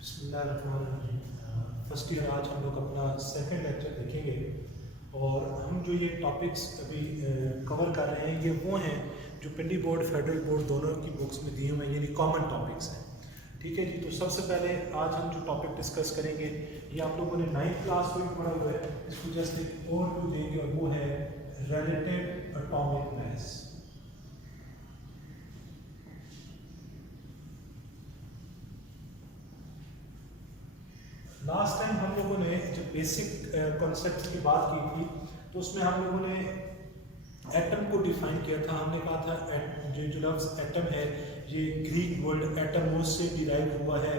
बिस्मिल्लाहिर्रहमानिर्रहीम। First year आज हम लोग अपना सेकंड लेक्चर देखेंगे और हम जो ये टॉपिक्स अभी कवर कर रहे हैं ये वो हैं जो पिंडी बोर्ड फेडरल बोर्ड दोनों की बुक्स में दिए हुए हैं, यानी कॉमन टॉपिक्स हैं। ठीक है जी। तो सबसे पहले आज हम जो टॉपिक डिस्कस करेंगे ये आप लोगों ने 9th क्लास में पढ़ा हुआ है, इसको जस्ट एक ओवरव्यू देंगे और वो है relative atomic mass. Last time हम लोगों ने जब बेसिक कॉन्सेप्ट की बात की थी तो उसमें हम लोगों ने एटम को डिफाइन किया था। हमने कहा था जो लफ्ज़ एटम है ये ग्रीक वर्ड एटमोस से डिराइव हुआ है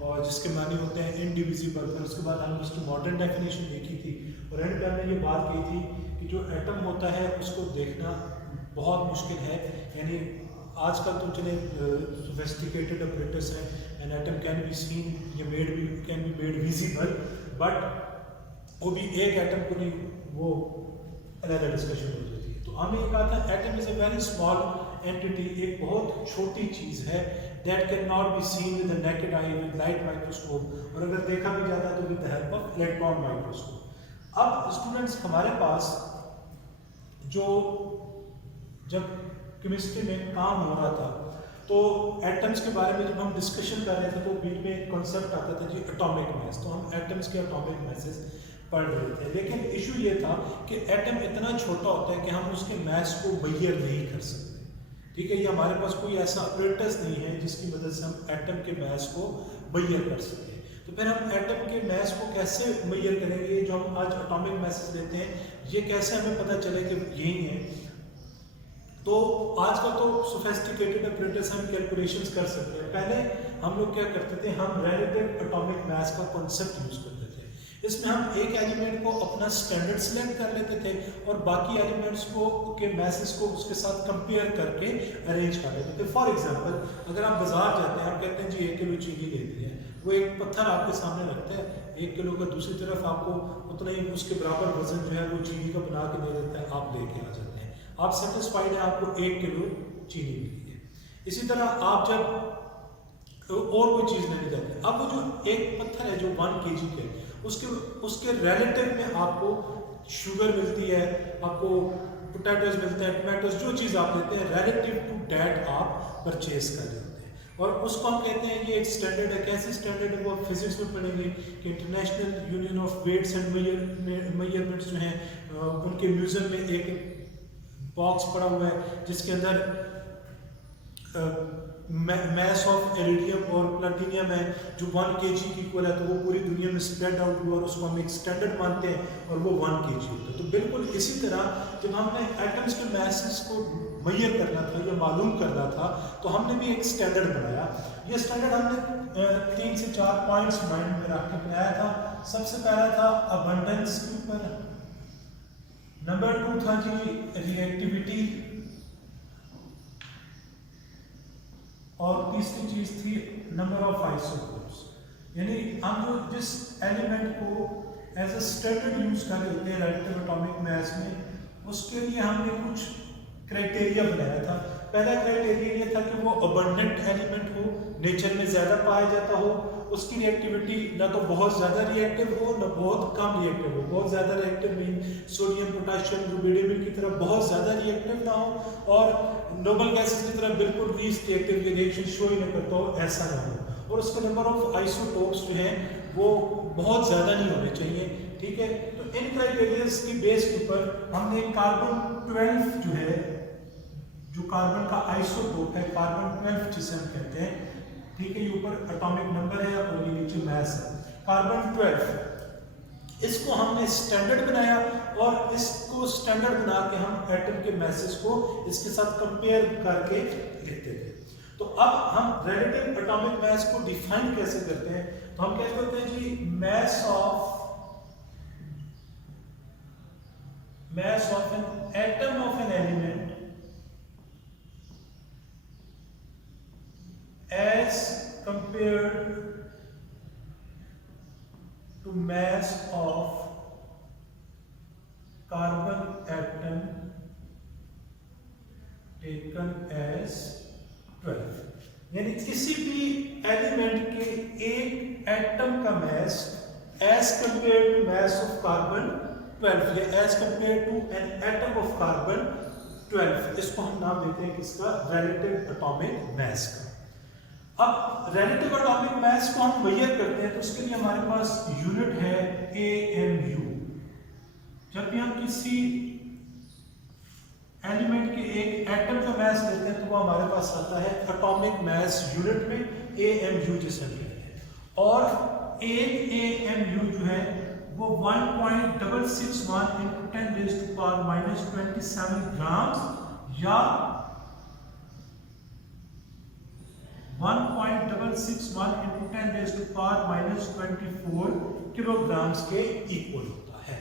और जिसके मानी होते हैं इनडिविजिबल। फिर उसके बाद हमने उसकी मॉडर्न डेफिनेशन देखी थी और एंड पे हमने ये बात की थी कि जो एटम होता है उसको देखना बहुत मुश्किल है। यानी आजकल तो चले सोफिस्टिकेटेड ऑपरेटर्स हैं and atom can be seen ये can be made visible, but वो भी एक एटम को नहीं, वो अलग डिस्कशन हो जाती है। तो हमने ये कहा था atom is a very small entity, एक बहुत छोटी चीज़ है that can not be seen with the naked eye with light microscope, और अगर देखा भी जाता है तो with the help of electron microscope. अब स्टूडेंट्स हमारे पास जो जब केमिस्ट्री में काम हो रहा था तो एटम्स के बारे में जब हम डिस्कशन कर रहे थे तो बीच में एक कॉन्सेप्ट आता था जी एटॉमिक मास। तो हम एटम्स के एटॉमिक मासेस पढ़ रहे थे, लेकिन इशू ये था कि एटम इतना छोटा होता है कि हम उसके मास को मेजर नहीं कर सकते। ठीक है, ये हमारे पास कोई ऐसा ऑपरेटर्स नहीं है जिसकी मदद से हम एटम के मास को मेजर कर सकें। तो फिर हम एटम के मास को कैसे मेजर करेंगे? जो हम आज एटॉमिक मासेस लेते हैं ये कैसे हमें पता चले कि यही है? तो आजकल तो सोफिस्टिकेटेड ऑपरेटर्स हम कैलकुलेशंस कर सकते हैं। पहले हम लोग क्या करते थे, हम रिलेटिव एटॉमिक मास का कॉन्सेप्ट यूज करते थे। इसमें हम एक एलिमेंट को अपना स्टैंडर्ड सिलेक्ट कर लेते थे और बाकी एलिमेंट्स को के मैसेज को उसके साथ कंपेयर करके अरेंज कर लेते थे। फॉर एग्जांपल अगर आप बाजार जाते हैं, आप कहते हैं जी 1 किलो चीनी लेती है, वो एक पत्थर आपके सामने रखता है 1 किलो का, दूसरी तरफ आपको उतना ही उसके बराबर वजन जो है वो चीनी का बना के दे देता है, आप लेके आ जाते हैं, आप सेटिस्फाइड है, आपको 1 किलो चीनी मिली है। इसी तरह आप जब और कोई चीज़ लेने जाते हैं, अब वो जो एक पत्थर है जो 1 kg के उसके रिलेटिव में आपको शुगर मिलती है, आपको पोटैटोज मिलते हैं, टमाटोज, जो चीज़ आप लेते हैं रिलेटिव टू डैट आप परचेज कर लेते हैं और उसको हम कहते हैं ये एक स्टैंडर्ड है। कैसे स्टैंडर्ड है वो आप फिजिक्स में पढ़ेंगे कि international union of weights and measurements जो हैं उनके म्यूजियम में एक बॉक्स पड़ा हुआ है जिसके अंदर मैस ऑफ एरिडियम और प्लैटिनियम है जो 1 kg की इक्वल है। तो वो पूरी दुनिया में स्प्रेड आउट हुआ और उसको हम एक स्टैंडर्ड मानते हैं और वो 1 kg होता है। तो बिल्कुल इसी तरह जब हमने एटम्स के मैसेस को मेजर करना था या मालूम करना था तो हमने भी एक स्टैंडर्ड बनाया। ये स्टैंडर्ड हमने 3 से 4 पॉइंट्स माइंड में रख के बनाया था। सबसे पहला था अबंडेंस के ऊपर, नंबर 2 था जी रिएक्टिविटी, और तीसरी चीज थी नंबर ऑफ आइसोटोप्स। यानी हम जो जिस एलिमेंट को एज अ स्टैंडर्ड यूज कर रहे होते हैं रिलेटिव एटॉमिक मास में, उसके लिए हमने कुछ क्राइटेरिया बनाया था। पहला क्राइटेरिया ये था कि वो अबंडेंट एलिमेंट हो, नेचर में ज़्यादा पाया जाता हो, उसकी रिएक्टिविटी ना तो बहुत ज़्यादा रिएक्टिव हो ना बहुत कम रिएक्टिव हो। बहुत ज़्यादा reactive mean sodium potassium rubidium की तरह बहुत ज़्यादा रिएक्टिव ना हो और नोबल गैसेस की तरह बिल्कुल लीस्ट रिएक्टिव रिएक्शन शो ही ना करता हो, ऐसा ना हो। और उसके नंबर ऑफ आइसोटोप्स जो हैं वो बहुत ज़्यादा नहीं होने चाहिए। ठीक है, तो इन क्राइटेरियाज की बेस के ऊपर हमने कार्बन 12 जो है, जो कार्बन का आइसोटोप है कार्बन 12 जिसे हम कहते हैं, ठीक है, ये ऊपर एटॉमिक नंबर है और ये नीचे मास है, कार्बन 12, इसको हमने स्टैंडर्ड बनाया और इसको स्टैंडर्ड बना के हम एटम के मैसेज को इसके साथ कंपेयर करके लिखते थे। तो अब हम रिलेटिव एटॉमिक मास को डिफाइन कैसे करते हैं? तो हम क्या करते हैं जी mass of an atom of an element as compared to mass of carbon atom taken as 12। यानी किसी भी एलिमेंट के एक एटम का mass as compare to mass of carbon 12 या as compare to an atom of carbon 12, इसको हम नाम देते हैं किसका, रिलेटिव एटॉमिक मास का। अब रिलेटिव एटॉमिक मास को हम मेजर करते हैं तो उसके लिए हमारे पास यूनिट है AMU। जब भी हम किसी एलिमेंट के एक एटम का मास लेते हैं तो वो हमारे पास आता है एटॉमिक मास यूनिट में AMU जैसा लिखते हैं। और एक AMU जो है वो 1.661 into 10⁻⁻27 ग्राम या 1.661 into 10⁻⁻24 किलोग्राम के इक्वल होता है।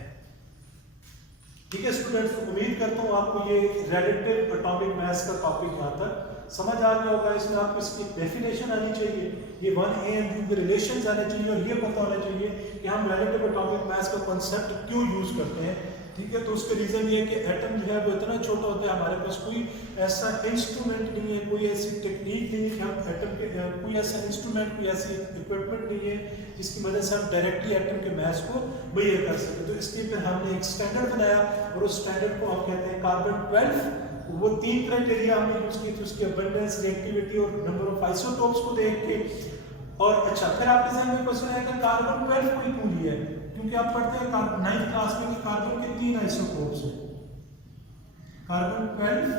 ठीक है स्टूडेंट्स, उम्मीद करता हूँ आपको ये रिलेटिव एटॉमिक मास का टॉपिक यहाँ तक समझ आ गया होगा। इसमें आपको इसकी डेफिनेशन आनी चाहिए, ये 1AMU के रिलेशंस आने चाहिए और ये पता होना चाहिए कि हम रिलेटिव एटॉमिक मास का कॉन्सेप्ट क्यों यूज करते हैं। ठीक है, तो उसका रीजन ये है कि एटम जो है वो इतना छोटा होता है, हमारे पास कोई ऐसा इंस्ट्रूमेंट नहीं है, कोई ऐसी टेक्निक नहीं है कि हम एटम के कोई ऐसा इंस्ट्रूमेंट, कोई ऐसी इक्विपमेंट नहीं है जिसकी मदद से हम डायरेक्टली एटम के मास को मेजर कर सकें। तो इसलिए फिर हमने एक स्टैंडर्ड बनाया और उस स्टैंडर्ड को हम कहते हैं कार्बन 12। वो 3 क्राइटेरिया हमने यूज किए थे, उसकी अबंडेंस, रिएक्टिविटी और नंबर ऑफ आइसोटोप्स को देख के। और अच्छा, फिर आपके जहन में क्वेश्चन है कि कार्बन 12 को क्यों लिया है, क्योंकि आप पढ़ते हैं 9th क्लास में कि कार्बन के 3 आइसोटोप्स हैं, कार्बन 12,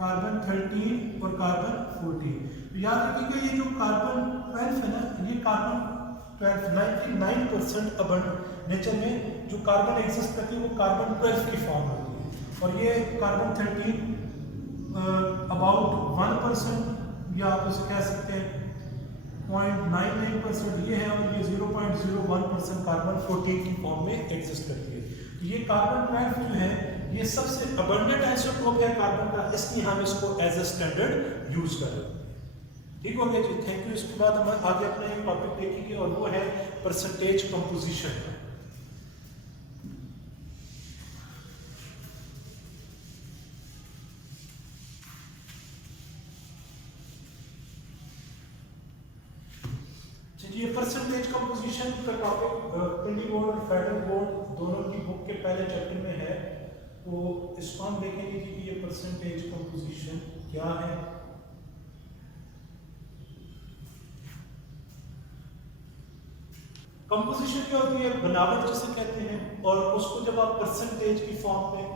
कार्बन 13 और कार्बन 14। तो याद रखिएगा ये जो कार्बन 12 है ना, ये कार्बन 12 99% अबंड नेचर में जो कार्बन एग्जिस्ट करती है वो कार्बन 12 की फॉर्म होती है। और ये कार्बन 13 अबाउट 1% या आप उसे कह सकते हैं 0.99% ये है, और ये 0.01% कार्बन 14 की फॉर्म में एग्जिस्ट करती है। तो ये कार्बन 12 जो है ये सबसे अबंडेंट आइसोटोप है कार्बन का, इसलिए हम इसको एज अ स्टैंडर्ड यूज कर रहे हैं। ठीक हो गया जी, थैंक यू। इसके बाद हम आगे अपना एक टॉपिक देखेंगे और वो है परसेंटेज कंपोजिशन। ये परसेंटेज कंपोजिशन का टॉपिक पिंडी बोर्ड और फेडरल बोर्ड दोनों की बुक के पहले चैप्टर में है, तो इसको हम देखेंगे कि ये परसेंटेज कंपोजिशन क्या है। कंपोजिशन क्या होती है, बनावट जिसे कहते हैं, और उसको जब आप परसेंटेज की फॉर्म में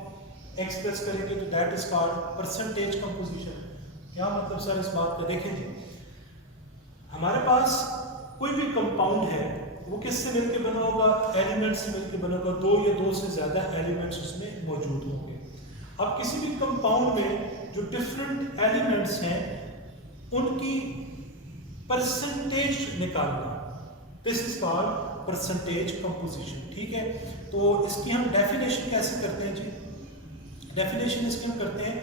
एक्सप्रेस करेंगे तो that is called percentage composition. क्या मतलब सर इस बात का, देखें जी, हमारे पास कोई भी कंपाउंड है वो किससे मिलकर बना होगा, एलिमेंट से मिलकर बना होगा, 2 या 2 से ज्यादा एलिमेंट्स उसमें मौजूद होंगे। अब किसी भी कंपाउंड में जो डिफरेंट एलिमेंट्स हैं उनकी परसेंटेज निकालना, this is called percentage composition. ठीक है, तो इसकी हम डेफिनेशन कैसे करते हैं जी, डेफिनेशन इसकी हम करते हैं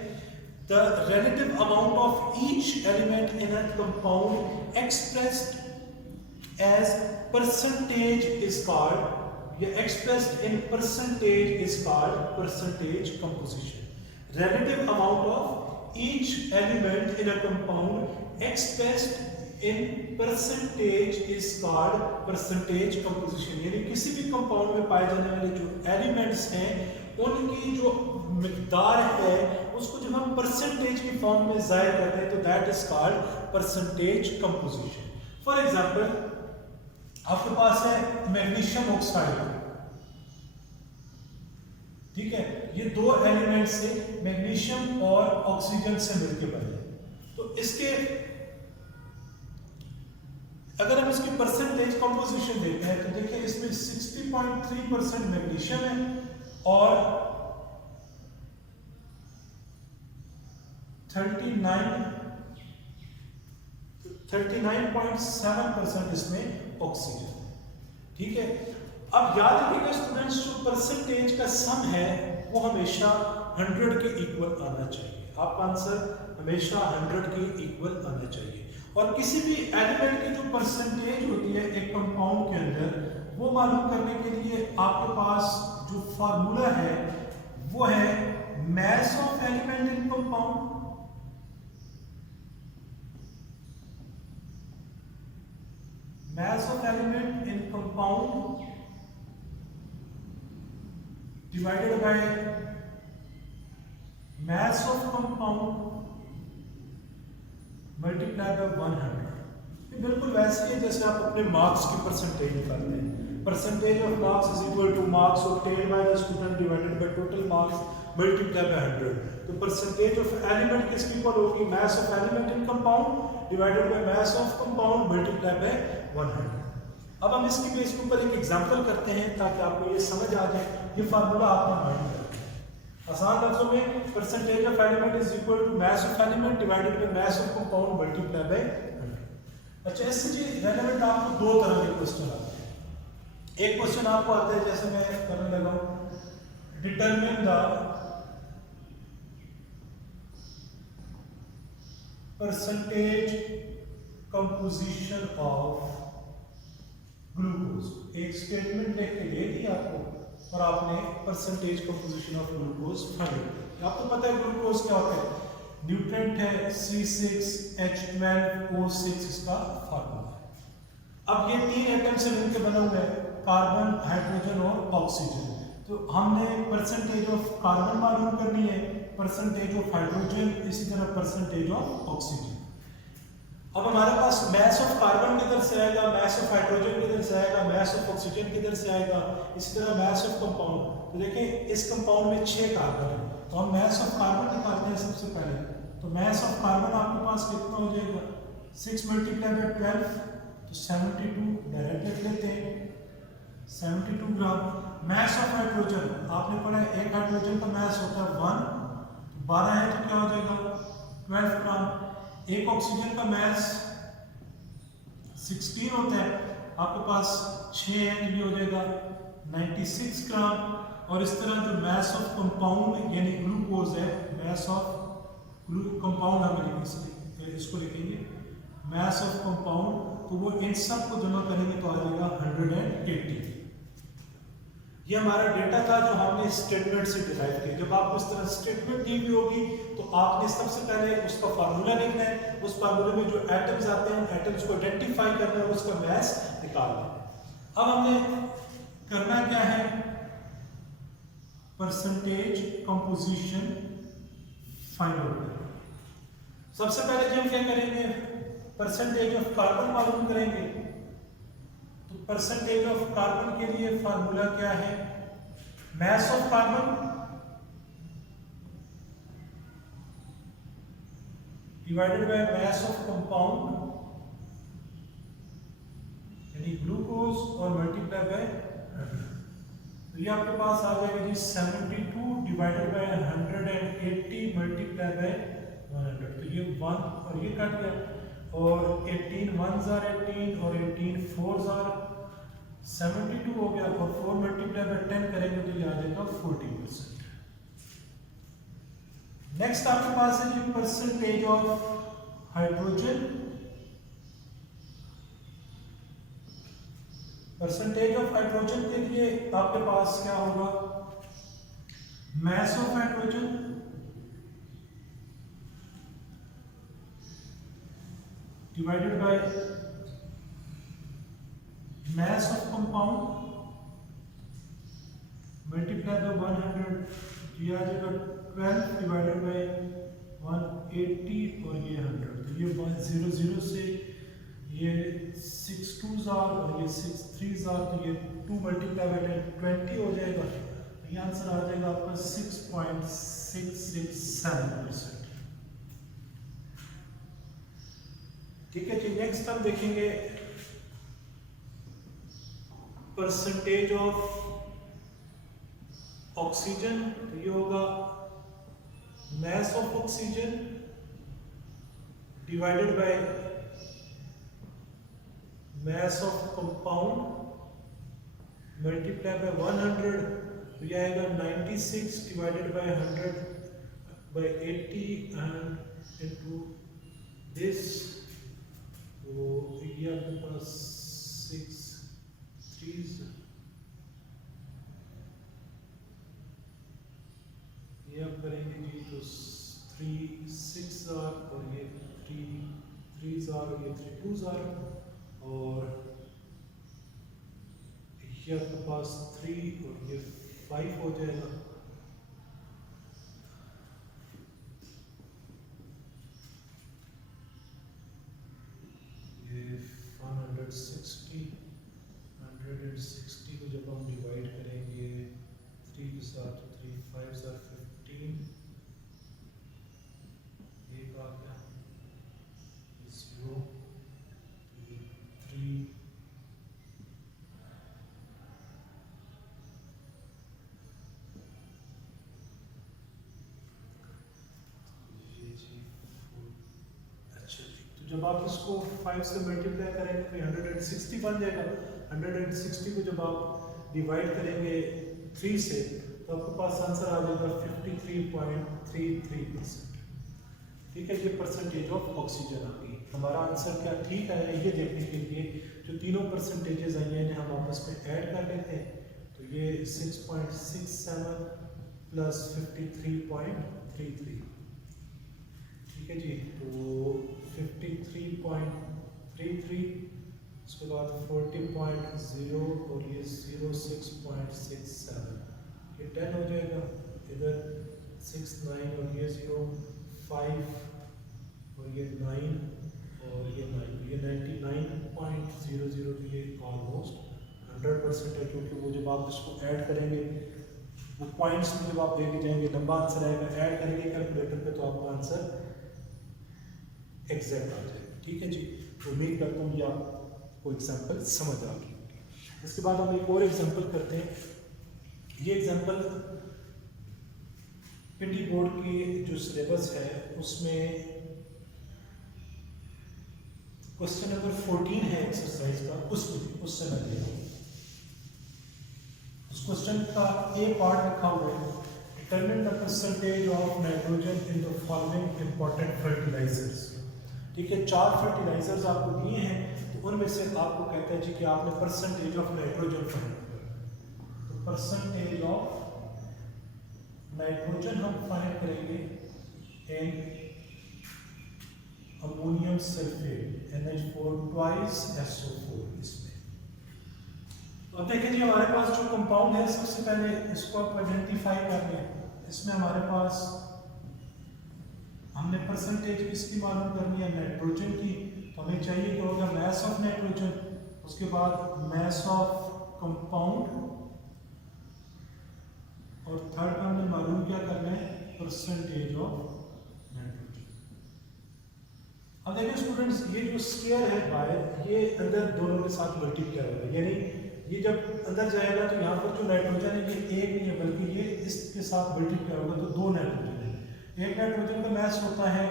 the relative amount of each element in a compound expressed as percentage is called, expressed in percentage is called percentage composition. Relative amount of each element in a compound expressed in percentage is called percentage composition. यानी किसी भी compound में पाए जाने वाले जो elements हैं उनकी जो मिकदार है उसको जब हम परसेंटेज की फॉर्म में जाहिर करते हैं तो that is called percentage composition. For example, आपके पास है मैग्नीशियम ऑक्साइड, ठीक है, ये 2 एलिमेंट से मैग्नीशियम और ऑक्सीजन से मिलकर बने, तो इसके अगर हम इसकी परसेंटेज कंपोजिशन देखते हैं तो देखिए इसमें 60.3% मैग्नीशियम है और 39.7% इसमें ऑक्सीजन। ठीक है, अब याद रखिएगा स्टूडेंट्स, जो परसेंटेज का सम है वो हमेशा 100 के इक्वल आना चाहिए। आपका आंसर हमेशा 100 के इक्वल आना चाहिए। और किसी भी एलिमेंट की जो परसेंटेज होती है एक कंपाउंड के अंदर, वो मालूम करने के लिए आपके पास जो फार्मूला है वो है mass of element in compound mass of element in compound divided by mass of compound multiply by 100। ये बिल्कुल वैसे ही है जैसे आप अपने मार्क्स की परसेंटेज निकालते हैं। Percentage of marks is equal two marks obtained by the student divided by total marks multiply by 100। तो परसेंटेज ऑफ एलिमेंट किसकी इक्वल होगी? मास of element in compound divided by mass of compound multiply by 100। अब हम इसकी base के ऊपर एक example करते हैं ताकि आपको ये समझ आ जाए। ये फार्मूला आपने माइंड में रखना है। आसान लफ्जों में percentage of element is equal to mass of element divided by mass of compound multiply by 100। अच्छा, इससे जी रेलेवेंट आपको दो तरह के क्वेश्चन आते हैं। एक क्वेश्चन आपको आता है जैसे मैं करने लगा हूं, determine the percentage composition of glucose. एक स्टेटमेंट लिख के दे दी आपको और आपने percentage composition of glucose find किया। आपको पता है ग्लूकोज क्या होता है? न्यूट्रेंट है C6H12O6 इसका फार्मूला है। अब ये तीन एटम से मिलकर बना हुआ है, कार्बन, हाइड्रोजन और ऑक्सीजन। तो हमने परसेंटेज ऑफ कार्बन मालूम करनी है, परसेंटेज ऑफ हाइड्रोजन, इसी तरह परसेंटेज ऑफ ऑक्सीजन। अब हमारे पास मास ऑफ कार्बन किधर से आएगा, मास ऑफ हाइड्रोजन किधर से आएगा, मास ऑफ ऑक्सीजन किधर से आएगा, इसी तरह मास ऑफ कंपाउंड। तो देखें इस कंपाउंड में 6 कार्बन है, तो हम मास ऑफ कार्बन निकालते हैं सबसे पहले। तो मास ऑफ कार्बन आपके पास कितना हो जाएगा? 6 मल्टीप्लाई बाय 12 तो 72 डायरेक्ट लिख लेते हैं, 72 ग्राम। मास ऑफ हाइड्रोजन आपने पढ़ा है, एक हाइड्रोजन का मास होता है 1, तो 12 है तो क्या हो जाएगा? 12 ग्राम। एक ऑक्सीजन का मास 16 होता है, आपके पास 6 है तो ये हो जाएगा 96 ग्राम। और इस तरह जो मास ऑफ कंपाउंड यानी ग्लूकोज है, मास ऑफ कंपाउंड हम लिखेंगे, इसको लिखेंगे मास ऑफ कंपाउंड, तो वो इन सब को जमा करेंगे तो आ जाएगा 180। ये हमारा डेटा था जो हमने स्टेटमेंट से डिराइव किया। जब आपको इस तरह स्टेटमेंट दी हुई होगी तो आपने सबसे पहले उसका फार्मूला लिखना है, उस फार्मूले में जो एटम्स आते हैं उन एटम्स को आइडेंटिफाई करना है और उसका मास निकालना है। अब हमने करना क्या है? परसेंटेज कंपोजिशन फाइंड आउट करना। सबसे पहले जो हम क्या करेंगे, परसेंटेज ऑफ कार्बन मालूम करेंगे। तो परसेंटेज ऑफ कार्बन के लिए फार्मूला क्या है? मास of carbon divided by mass of compound यानी ग्लूकोज और मल्टीप्लाई बाय 100। तो ये आपके पास आ जाएगा जी 72 डिवाइडेड बाय 180 मल्टीप्लाई बाय 100। तो ये 1 और ये कट गया, और 18 1s are 18 और 18 4s are 72 हो गया, और 4 मल्टीप्लाई बाय 10 करेंगे तो ये आ जाएगा 40%। नेक्स्ट आपके पास है जी percentage of hydrogen. Percentage of hydrogen के लिए आपके पास क्या होगा? Mass of hydrogen divided by mass of compound multiplied by 100, ये आ जाएगा 12 डिवाइडेड बाय 180 और ये 100। तो ये 100 से ये 6 2s are और ये 6 3s are, तो ये 2 मल्टीप्लाई बाय 20 हो जाएगा। ये आंसर आ जाएगा आपका 6.667%। ठीक है जी। नेक्स्ट हम देखेंगे परसेंटेज ऑफ ऑक्सीजन। तो ये होगा mass of oxygen divided by mass of compound multiply by 100। तो ये आएगा 96 divided by 100 by 80 and into this. तो ये आपके पास 6 3s, ये आप करेंगे जी तो 3 6s are और ये 3 3s are और ये 3 2s are, और ये आपके पास 3 और ये 5 हो जाएगा। ये 160 को जब हम डिवाइड करेंगे 3 के साथ, 3 5 ज़ा 15, एक आ गया, 0 3 जब आप इसको 5 से मल्टीप्लाई करेंगे तो 160 बन जाएगा। 160 को जब आप डिवाइड करेंगे 3 से तो आपके पास आंसर आ जाएगा 53.33%। ठीक है, ये परसेंटेज ऑफ ऑक्सीजन आ गई। हमारा आंसर क्या ठीक है ये देखने के लिए जो तीनों परसेंटेजेस आई हैं हम आपस में ऐड कर लेते हैं। तो ये 6.67 प्लस 53.33, ठीक है जी। तो 53.33, उसके बाद 40.0 और ये 06.67, ये 10 हो जाएगा। इधर 6 9 और ये 0 5 और ये 9 और ये 9, ये 99.00, तो ये ऑलमोस्ट 100% है, क्योंकि वो जब आप इसको ऐड करेंगे वो पॉइंट्स में जब आप लेके जाएंगे लंबा आंसर आएगा, ऐड करेंगे कैलकुलेटर पे तो आपका आंसर एग्जैक्ट आ जाएगा। ठीक है जी, उम्मीद करता हूँ ये आपको एग्जाम्पल समझ आ गई। इसके बाद हम एक और एग्जाम्पल करते हैं। ये एग्जाम्पल पिंडी बोर्ड की जो सिलेबस है उसमें क्वेश्चन नंबर 14 है एक्सरसाइज का, उससे मैं ले रहा हूँ। उस क्वेश्चन का ए पार्ट लिखा हुआ है, determine the percentage of nitrogen in the following important fertilisers. ठीक है, 4 फर्टिलाइजर्स आपको दिए हैं, तो उनमें से आपको कहता है जी कि आपने परसेंटेज ऑफ नाइट्रोजन फाइंड करना। तो परसेंटेज ऑफ नाइट्रोजन हम फाइंड करेंगे in ammonium sulphate NH4 twice SO4 इसमें। अब देखें जी हमारे पास जो कंपाउंड है सबसे पहले इसको आप आइडेंटिफाई कर लें। इसमें हमारे पास हमने परसेंटेज किसकी मालूम करनी है, नाइट्रोजन की। तो हमें चाहिए कि होगा मैस ऑफ नाइट्रोजन, उसके बाद मैस ऑफ कंपाउंड, और थर्ड हमने मालूम क्या करना है, परसेंटेज ऑफ नाइट्रोजन। अब देखिए स्टूडेंट्स, ये जो स्क्वायर है बाहर, ये अंदर दोनों के साथ मल्टीप्लाई होगा, यानी ये जब अंदर जाएगा तो यहाँ पर जो नाइट्रोजन है ये एक नहीं है बल्कि ये इसके साथ मल्टीप्लाई होगा, तो 2 नाइट्रोजन है। एक नाइट्रोजन का मैस होता है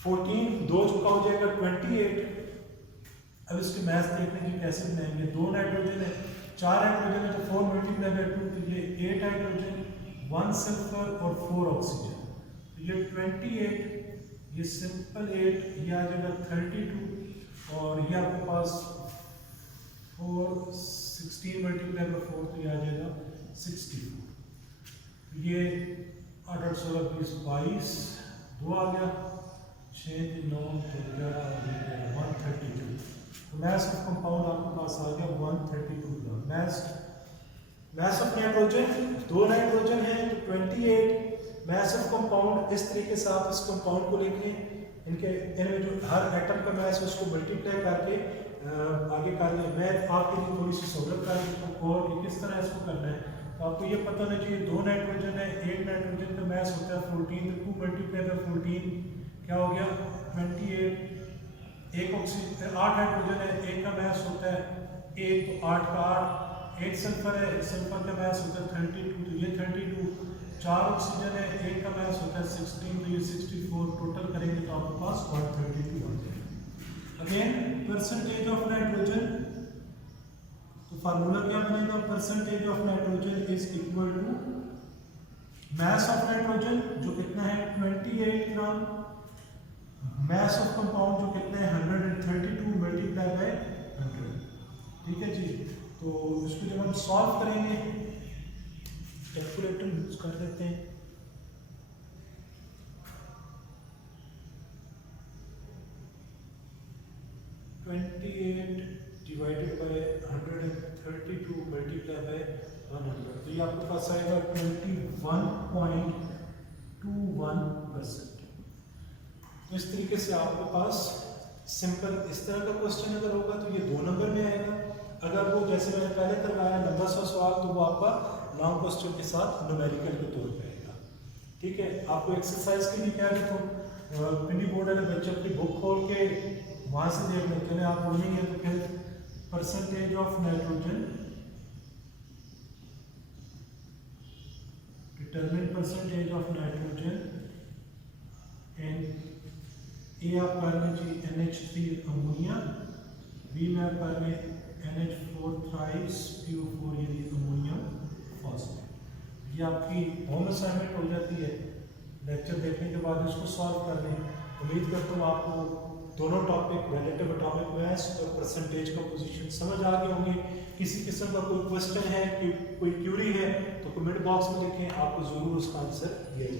14, 2 चुका हो जाएगा 28। अब इसके मैस देखने की कैसे बनाएंगे, 2 नाइट्रोजन है, 4 नाइट्रोजन है तो 4 मल्टीप्लाई बाय 2, तो ये 8 हाइड्रोजन, 1 सल्फर और 4 ऑक्सीजन। तो ये 28, ये सिंपल 8, ये आ जाएगा 32, और ये आपके पास 16 मल्टीप्लाई बाय 4, तो ये आ जाएगा 64। ये 8 8 16 20 22, 2 आ गया, 6 9 11 132। तो मैस ऑफ कंपाउंड आपके पास आ गया 132 ग्राम। मैस ऑफ नाइट्रोजन, 2 नाइट्रोजन है तो 28। मैस ऑफ कंपाउंड, इस तरीके से आप इस कंपाउंड को लेके इनमें जो हर एटम का मैस है उसको मल्टीप्लाई करके आगे कर लें। मैं आपके लिए थोड़ी सी सहूलत कर देता हूँ और कि किस तरह इसको करना है। तो आपको ये पता होना चाहिए 2 नाइट्रोजन है, 1 नाइट्रोजन का मैस होता है 14, तो 2 मल्टीप्लाई बाय 14 क्या हो गया 28। 8 हाइड्रोजन है, 1 का मैस होता है 1, तो 8 का 8। 1 सल्फर है, सल्फर का मैस होता है 32, तो ये 32। 4 ऑक्सीजन है, 1 का मैस होता है 16, तो ये 64। टोटल करेंगे तो आपके पास 132 आ जाएगा। अगेन परसेंटेज ऑफ नाइट्रोजन, तो फार्मूला क्या बनेगा, percentage of nitrogen is equal to mass of nitrogen जो कितना है 28 ग्राम, मैस ऑफ कंपाउंड जो कितना है 132 मल्टीप्लाई बाय 100। ठीक है जी, तो इसको जब हम सॉल्व करेंगे कैलकुलेटर यूज कर लेते हैं। डिवाइडेड बाय 132 32 मल्टीप्लाई बाय 100, तो ये आपके पास आएगा 21.21%। तो इस तरीके से आपके पास सिंपल इस तरह का क्वेश्चन अगर होगा तो ये 2 नंबर में आएगा। अगर वो जैसे मैंने पहले करवाया नंबर 100 सवाल, तो वो आपका लॉन्ग क्वेश्चन के साथ न्यूमेरिकल के तौर पे आएगा। ठीक है, आपको एक्सरसाइज के लिए क्या देखो, पिंडी बोर्ड वाले बच्चे अपनी बुक खोल के वहां से देख लेते हैं। आप बोलेंगे तो फिर percentage of nitrogen, determine percentage of nitrogen and uh आप कर लें जी NH3 अमोनिया, बी में आप कर लें NH4 थ्राइस PO4 यानी अमोनियम फॉस्फेट। ये आपकी होम असाइनमेंट हो जाती है। लेक्चर देखने के बाद इसको सॉल्व कर लें। उम्मीद करता हूँ आपको दोनों टॉपिक रिलेटिव एटॉमिक मास और परसेंटेज का पोजीशन समझ आ गए होंगे। किसी किस्म का कोई क्वेश्चन है, कोई क्यूरी है तो कमेंट बॉक्स में लिखें, आपको ज़रूर उसका आंसर दिया जाएगा।